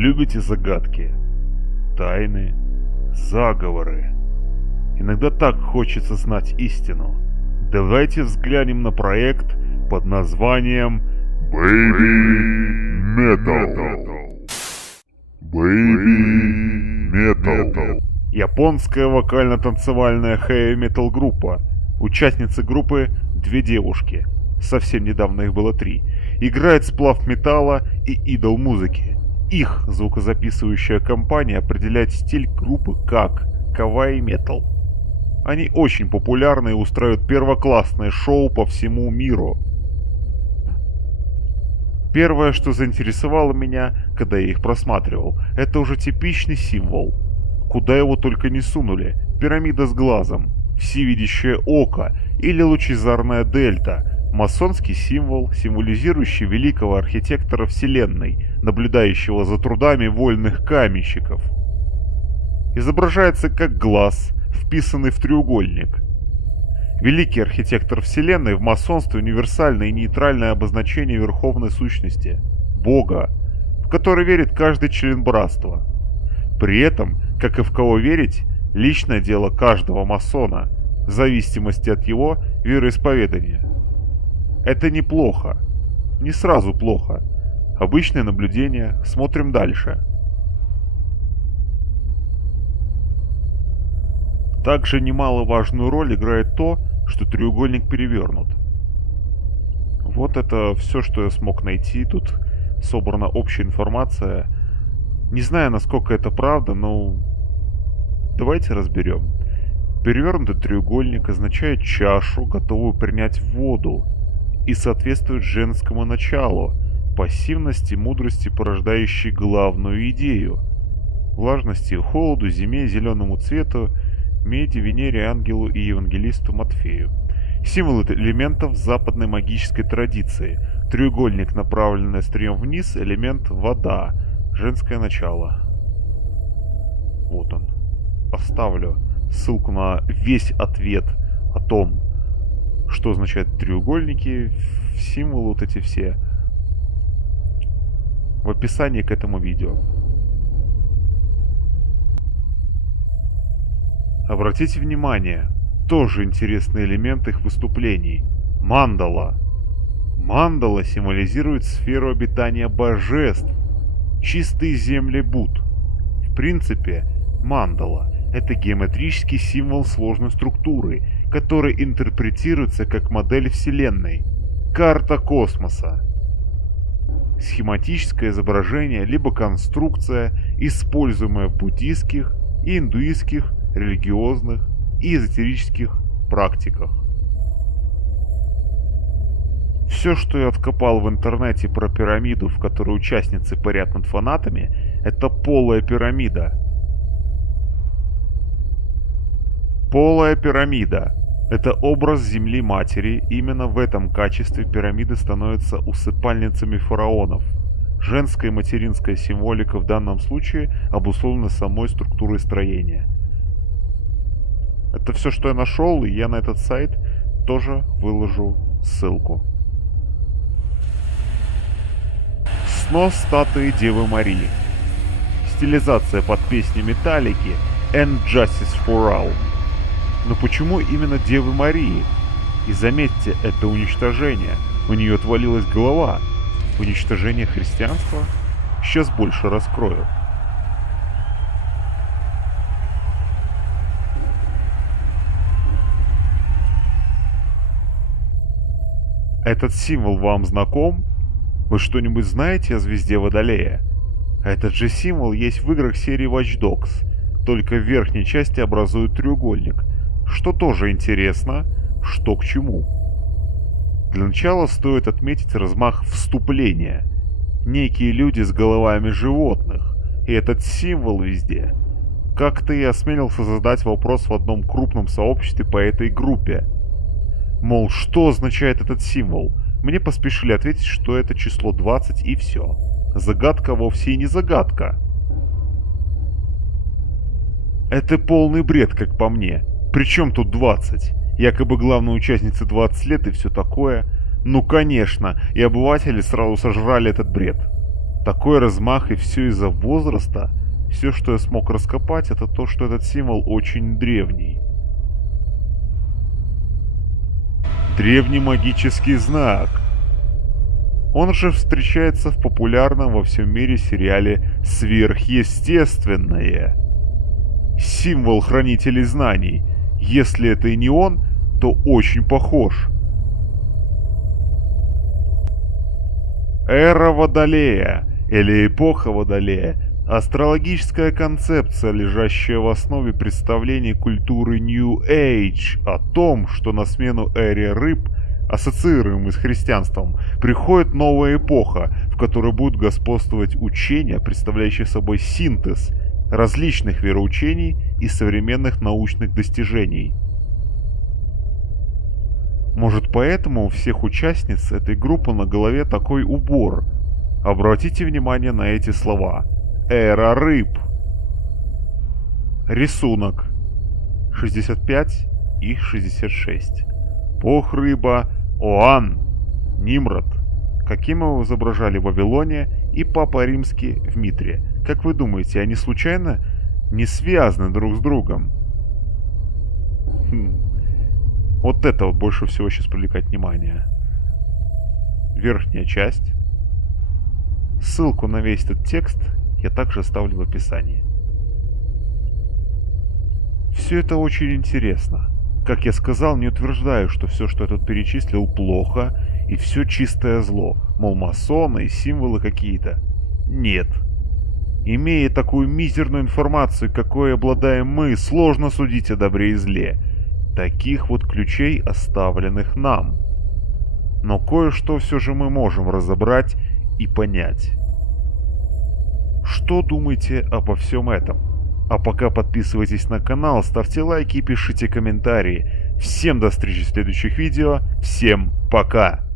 любите загадки, тайны, заговоры? Иногда так хочется знать истину. Давайте взглянем на проект под названием Baby Metal. Baby Metal. Японская вокально-танцевальная хэви-метал группа. Участницы группы две девушки. Совсем недавно их было 3. Играет сплав металла и идол музыки. Их звукозаписывающая компания определяет стиль группы как кавай метал. Они очень популярны и устраивают первоклассные шоу по всему миру. Первое, что заинтересовало меня, когда я их просматривал, это уже типичный символ. Куда его только не сунули. Пирамида с глазом, всевидящее око или лучезарная дельта. Масонский символ, символизирующий великого архитектора Вселенной, наблюдающего за трудами вольных каменщиков. Изображается как глаз, вписанный в треугольник. Великий архитектор Вселенной в масонстве универсальное и нейтральное обозначение верховной сущности – Бога, в который верит каждый член братства. При этом, как и в кого верить, личное дело каждого масона, в зависимости от его вероисповедания. Это неплохо. Не сразу плохо. Обычное наблюдение. Смотрим дальше. Также немаловажную роль играет то, что треугольник перевернут. Вот это все, что я смог найти. Тут собрана общая информация. Не знаю, насколько это правда, но давайте разберем. Перевернутый треугольник означает чашу, готовую принять воду, и соответствует женскому началу, пассивности, мудрости, порождающей главную идею, влажности, холоду, зиме, зеленому цвету, меди, Венере, ангелу и евангелисту Матфею. Символ элементов западной магической традиции. Треугольник, направленный острием вниз, элемент вода, женское начало. Вот он. Оставлю ссылку на весь ответ о том, что означают треугольники, символы вот эти все, в описании к этому видео. Обратите внимание, тоже интересный элемент их выступлений – мандала. Мандала символизирует сферу обитания божеств, чистые земли Будд. В принципе, мандала – это геометрический символ сложной структуры, который интерпретируется как модель Вселенной, карта космоса. Схематическое изображение либо конструкция, используемая в буддийских и индуистских, религиозных и эзотерических практиках. Все, что я откопал в интернете про пирамиду, в которой участницы парят над фанатами, это полая пирамида. Полая пирамида – это образ Земли Матери. Именно в этом качестве пирамиды становятся усыпальницами фараонов. Женская и материнская символика в данном случае обусловлена самой структурой строения. Это все, что я нашел, и я на этот сайт тоже выложу ссылку. Снос статуи Девы Марии. Стилизация под песни Металлики «And Justice for All». Но почему именно Девы Марии? И заметьте, это уничтожение. У нее отвалилась голова. Уничтожение христианства? Сейчас больше раскрою. Этот символ вам знаком? Вы что-нибудь знаете о звезде Водолея? Этот же символ есть в играх серии Watch Dogs, только в верхней части образует треугольник, что тоже интересно, что к чему. Для начала стоит отметить размах вступления. Некие люди с головами животных, и этот символ везде. Как-то я осмелился задать вопрос в одном крупном сообществе по этой группе. Мол, что означает этот символ? Мне поспешили ответить, что это число 20 и все. Загадка вовсе и не загадка. Это полный бред, как по мне. Причем тут 20? Якобы главной участнице 20 лет и все такое. Ну конечно, и обыватели сразу сожрали этот бред. Такой размах, и все из-за возраста. Все, что я смог раскопать, это то, что этот символ очень древний. Древний магический знак. Он же встречается в популярном во всем мире сериале «Сверхъестественное». Символ хранителей знаний. Если это и не он, то очень похож. Эра Водолея или эпоха Водолея – астрологическая концепция, лежащая в основе представлений культуры New Age о том, что на смену эре рыб, ассоциируемой с христианством, приходит новая эпоха, в которой будут господствовать учения, представляющие собой синтез различных вероучений и современных научных достижений. Может, поэтому у всех участниц этой группы на голове такой убор? Обратите внимание на эти слова. Эра рыб. Рисунок. 65 и 66. Бог рыба Оан, Нимрод. Каким его изображали в Вавилоне и Папа Римский в Митре. Как вы думаете, они случайно не связаны друг с другом? Вот это вот больше всего сейчас привлекает внимание. Верхняя часть. Ссылку на весь этот текст я также оставлю в описании. Все это очень интересно. Как я сказал, не утверждаю, что все, что я тут перечислил, плохо и все чистое зло. Мол, масоны и символы какие-то. Нет. Имея такую мизерную информацию, какой обладаем мы, сложно судить о добре и зле. Таких вот ключей, оставленных нам. Но кое-что все же мы можем разобрать и понять. Что думаете обо всем этом? А пока подписывайтесь на канал, ставьте лайки и пишите комментарии. Всем до встречи в следующих видео. Всем пока!